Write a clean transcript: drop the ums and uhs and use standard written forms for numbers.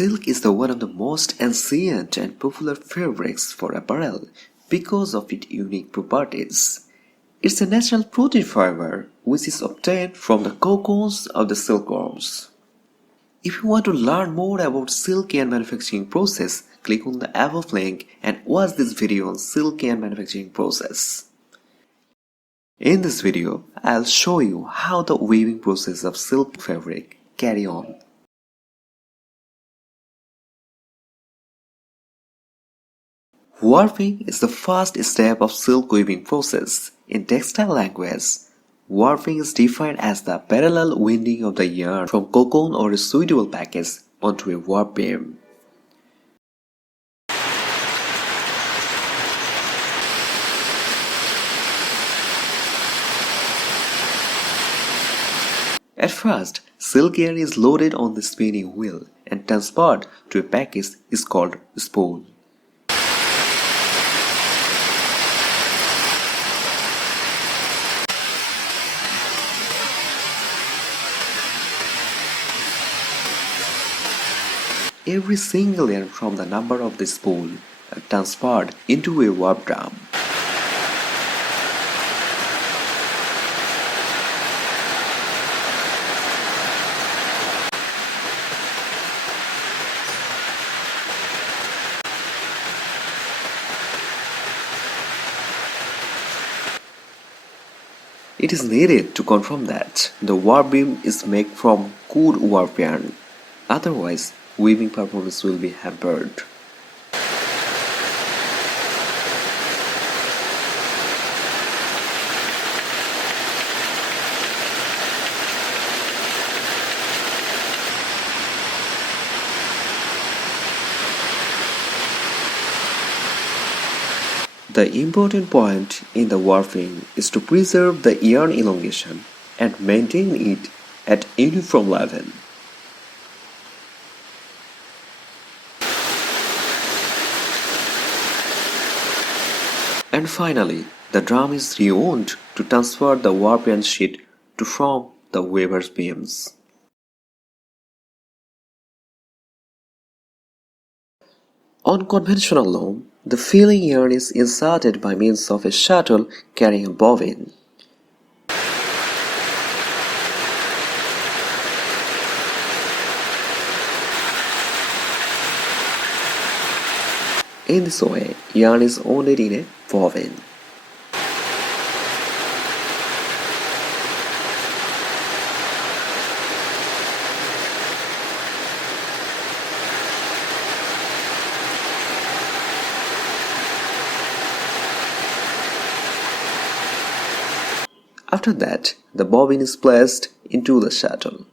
Silk is the one of the most ancient and popular fabrics for apparel because of its unique properties. It's a natural protein fiber which is obtained from the cocoons of the silkworms. If you want to learn more about silk yarn manufacturing process, click on the above link and watch this video on silk yarn manufacturing process. In this video, I'll show you how the weaving process of silk fabric carry on. Warping is the first step of silk weaving process. In textile language, warping is defined as the parallel winding of the yarn from cocoon or a suitable package onto a warp beam. At first, silk yarn is loaded on the spinning wheel and transferred to a package is called spool. Every single yarn from the number of the spool are transferred into a warp drum. It is needed to confirm that the warp beam is made from good warp yarn, otherwise weaving performance will be hampered. The important point in the warping is to preserve the yarn elongation and maintain it at uniform level. And finally, the drum is rewound to transfer the warp yarn sheet to form the weaver's beams. On conventional loom, the filling yarn is inserted by means of a shuttle carrying a bobbin. In this way, yarn is wounded in a bobbin. After that, the bobbin is placed into the shuttle.